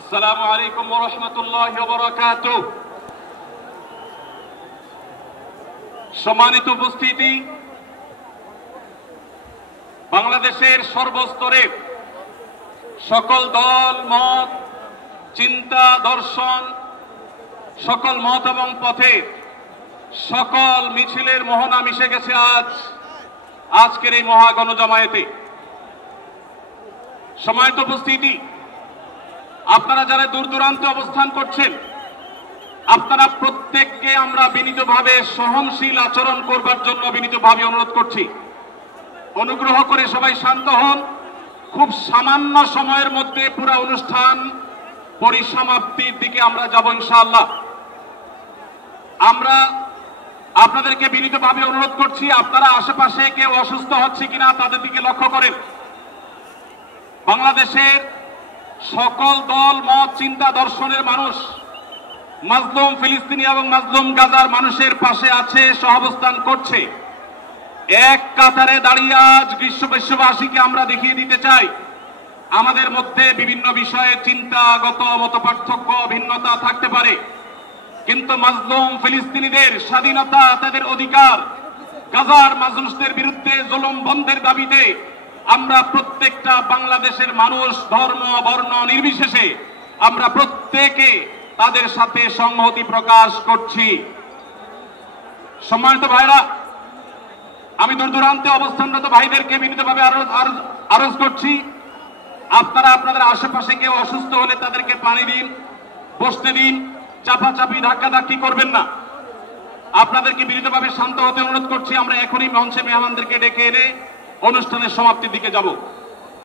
আসসালামু আলাইকুম ওয়া রাহমাতুল্লাহি ওয়া বারাকাতুহু। সম্মানিত উপস্থিতি, বাংলাদেশের সর্বস্তরের সকল দল মত, চিন্তা, দর্শন, সকল মত এবং পথের সকল মিছিলের মোহনা মিশে গেছে আজকের এই মহা গণজমায়েতে। সম্মানিত উপস্থিতি, আপনারা যারা দূর দূরান্তে অবস্থান করছেন, আপনারা প্রত্যেককে আমরা বিনীতভাবে সহনশীল আচরণ করবার জন্য বিনীতভাবে অনুরোধ করছি। অনুগ্রহ করে সবাই শান্ত হন। খুব সামান্য সময়ের মধ্যে পুরো অনুষ্ঠান পরিসমাপ্তির দিকে আমরা যাব ইনশাআল্লাহ। আমরা আপনাদেরকে বিনীতভাবে অনুরোধ করছি, আপনারা আশেপাশে কেউ অসুস্থ হচ্ছে কিনা তাদের দিকে লক্ষ্য করেন। বাংলাদেশের সকল দল মত, চিন্তা, দর্শনের মানুষ মাজলুম ফিলিস্তিনি এবং মাজলুম গাজার মানুষের পাশে আছে, সহাবস্থান করছে। এক কাতারে দাঁড়িয়ে আজ বিশ্ববাসীকে আমরা দেখিয়ে দিতে চাই, আমাদের মধ্যে বিভিন্ন বিষয়ে চিন্তাগত মতপার্থক্য, ভিন্নতা থাকতে পারে, কিন্তু মাজলুম ফিলিস্তিনিদের স্বাধীনতা, তাদের অধিকার, গাজার মানুষদের বিরুদ্ধে জুলুম বন্ধের দাবিতে আমরা প্রত্যেকটা বাংলাদেশের মানুষ ধর্ম বর্ণ নির্বিশেষে আমরা প্রত্যেকে তাদের সাথে সংহতি প্রকাশ করছি। সম্মানিত ভাইরা, আমি দূর দূরান্তে অবস্থানরত ভাইদেরকে বিনীতভাবে আরজ করছি, আপনারা আপনাদের আশেপাশে কেউ অসুস্থ হলে তাদেরকে পানি দিন, বসতে দিন, চাপাচাপি ধাক্কাধাক্কি করবেন না। আপনাদেরকে বিনীতভাবে শান্ত হতে অনুরোধ করছি। আমরা এখনই মঞ্চে মেহমানদেরকে ডেকে এনে অনুষ্ঠানের সমাপ্তির দিকে যাব।